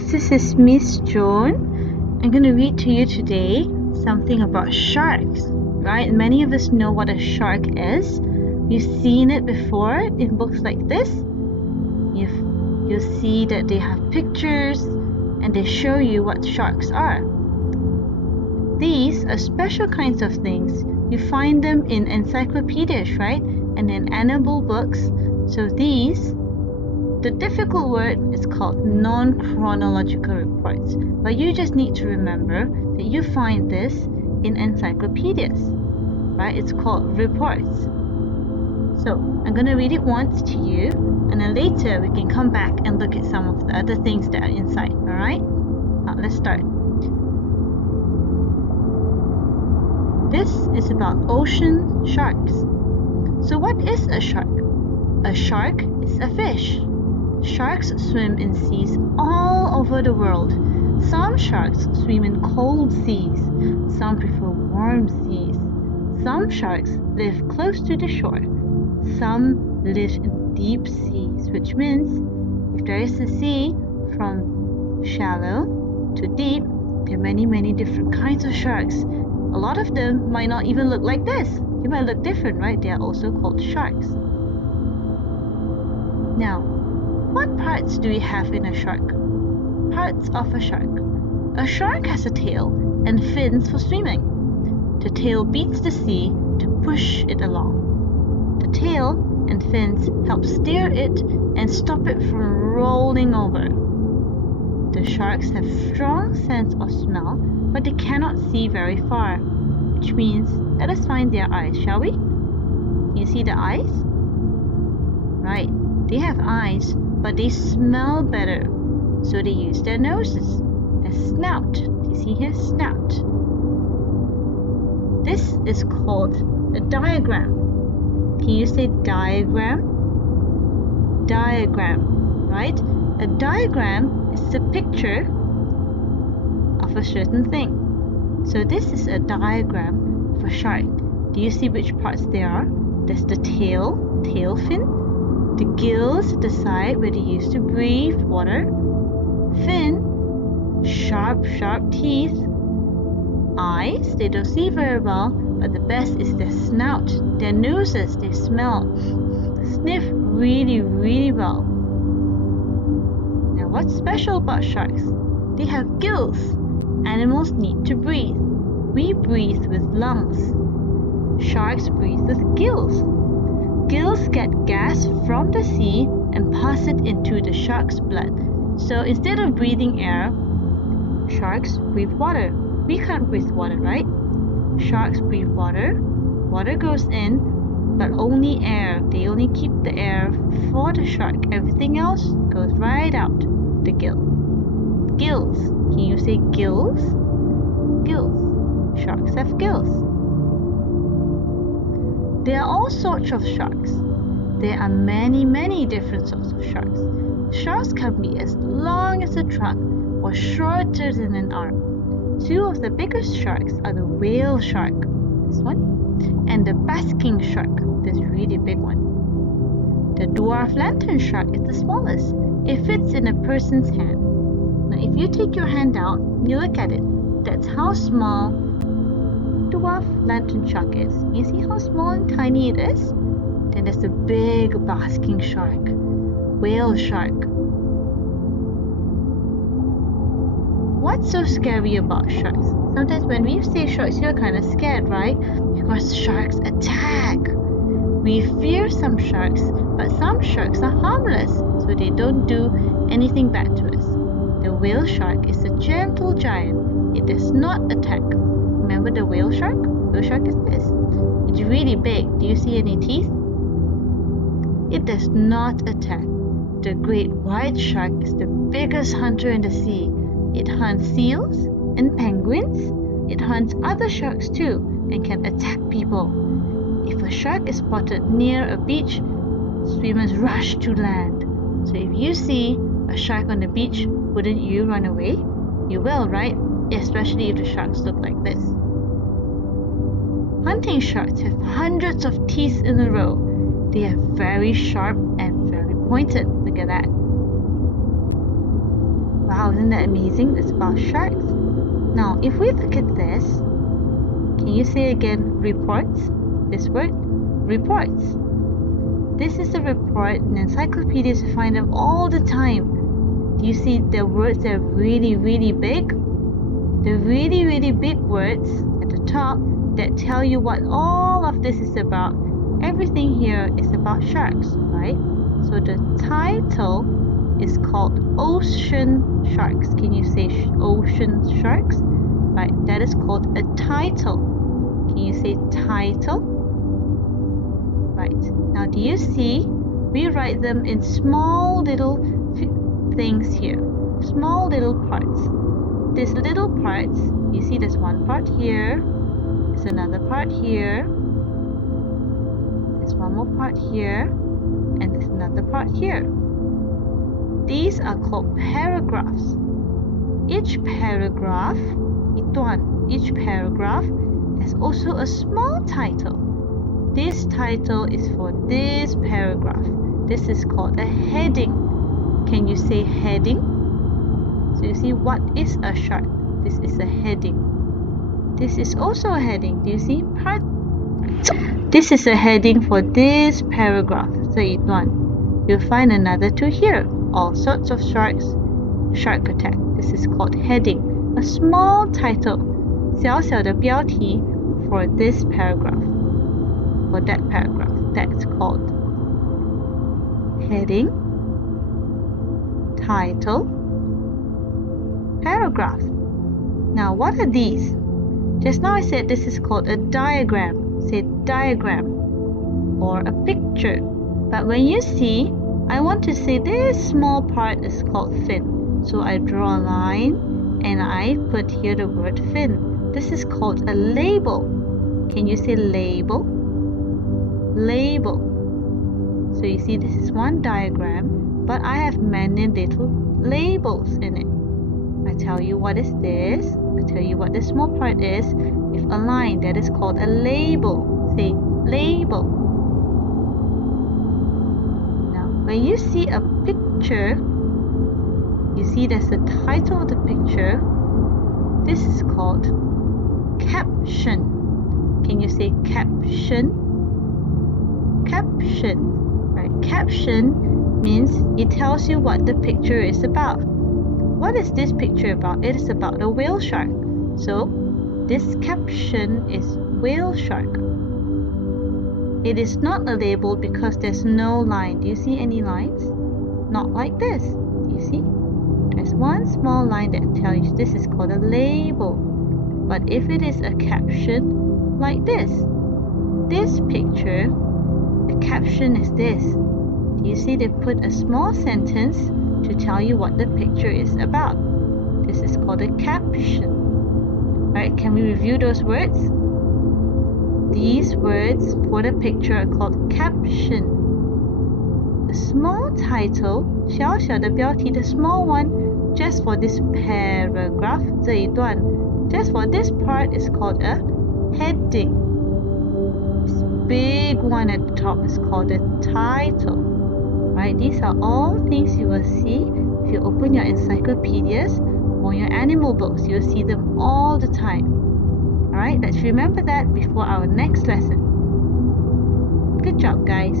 students, this is Miss Joan. I'm going to read to you today something about sharks, right? Many of us know what a shark is. You've seen it before in books like this. You'll see that they have pictures and they show you what sharks are. These are special kinds of things. You find them in encyclopedias, right? And in animal books. So the difficult word is called non-chronological reports. But you just need to remember that you find this in encyclopedias, right? It's called reports. So I'm going to read it once to you, and then later we can come back and look at some of the other things that are inside, alright? Now let's start. This is about ocean sharks. So what is a shark? A shark is a fish. Sharks swim in seas all over the world. Some sharks swim in cold seas. Some prefer warm seas. Some sharks live close to the shore. Some live in deep seas, which means if there is a sea from shallow to deep, there are many different kinds of sharks. A lot of them might not even look like this. They might look different, right? They are also called sharks. Now, what parts do we have in a shark? Parts of a shark. A shark has a tail and fins for swimming. The tail beats the sea to push it along. The tail and fins help steer it and stop it from rolling over. The sharks have strong sense of smell, but they cannot see very far, which means let us find their eyes, shall we? Can you see the eyes? Right, they have eyes, but they smell better, so they use their noses. Their snout. Do you see his snout? This is called a diagram. Can you say diagram? Diagram, right? A diagram is a picture of a certain thing. So this is a diagram of a shark. Do you see which parts there are? There's the tail, tail fin, the gills at the side where they used to breathe water, fin, sharp teeth, eyes, they don't see very well, but the best is their snout, their noses, they smell, sniff really well. Now what's special about sharks? They have gills. Animals need to breathe. We breathe with lungs. Sharks breathe with gills. Gills get gas from the sea and pass it into the shark's blood. So instead of breathing air, sharks breathe water. We can't breathe water, right? Sharks breathe water. Water goes in, but only air. They only keep the air for the shark. Everything else goes right out the gill. Gills. Can you say gills? Gills. Sharks have gills. There are all sorts of sharks. There are many different sorts of sharks. Sharks can be as long as a truck or shorter than an arm. Two of the biggest sharks are the whale shark, this one, and the basking shark, this really big one. The dwarf lantern shark is the smallest. It fits in a person's hand. Now if you take your hand out, you look at it. That's how small dwarf lantern shark is. You see how small and tiny it is? Then there's the big basking shark, whale shark. What's so scary about sharks? Sometimes when we say sharks, you're kind of scared, right? Because sharks attack. We fear some sharks, but some sharks are harmless, so they don't do anything bad to us. The whale shark is a gentle giant. It does not attack. Remember the whale shark? Whale shark is this. It's really big. Do you see any teeth? It does not attack. The great white shark is the biggest hunter in the sea. It hunts seals and penguins. It hunts other sharks too and can attack people. If a shark is spotted near a beach, swimmers rush to land. So if you see a shark on the beach, wouldn't you run away? You will, right? Especially if the sharks look like this. Hunting sharks have hundreds of teeth in a row. They are very sharp and very pointed. Look at that. Wow, isn't that amazing? It's about sharks. Now, if we look at this, can you say again reports? This word? Reports. This is a report. In encyclopedias, you find them all the time. Do you see the words that are really, really big? The really, really big words at the top that tell you what all of this is about. Everything here is about sharks, right? So the title is called Ocean Sharks. Can you say ocean sharks? Right, that is called a title. Can you say title? Right, now do you see? We write them in small little things here. Small little parts. These little parts, you see there's one part here. There's another part here. There's one more part here. And there's another part here. These are called paragraphs. Each paragraph, each paragraph has also a small title. This title is for this paragraph. This is called a heading. Can you say heading? So you see, what is a shark? This is a heading. This is also a heading. Do you see? This is a heading for this paragraph. 这一段. You'll find another two here. All sorts of sharks. Shark attack. This is called heading. A small title. 小小的标题 for this paragraph. For that paragraph. That's called heading, title, paragraph. Now what are these? Just now I said this is called a diagram. Say diagram or a picture. But when you see, I want to say this small part is called fin. So I draw a line and I put here the word fin. This is called a label. Can you say label? Label. So you see this is one diagram, but I have many little labels in it. I tell you what is this. I tell you what the small part is. With a line, that is called a label. Say label. Now, when you see a picture, you see there's the title of the picture. This is called caption. Can you say caption? Caption. Right? Caption means it tells you what the picture is about. What is this picture about? It is about a whale shark. So this caption is whale shark. It is not a label because there's no line. Do you see any lines? Not like this. Do you see? There's one small line that tells you this is called a label. But if it is a caption like this picture, the caption is this. Do you see they put a small sentence to tell you what the picture is about? This is called a caption. Alright, can we review those words? These words for the picture are called caption. The small title, 小小的标题, the small one, just for this paragraph, 这一段, just for this part is called a heading. This big one at the top is called a title. Right? These are all things you will see if you open your encyclopedias or your animal books. You'll see them all the time. Alright, let's remember that before our next lesson. Good job, guys.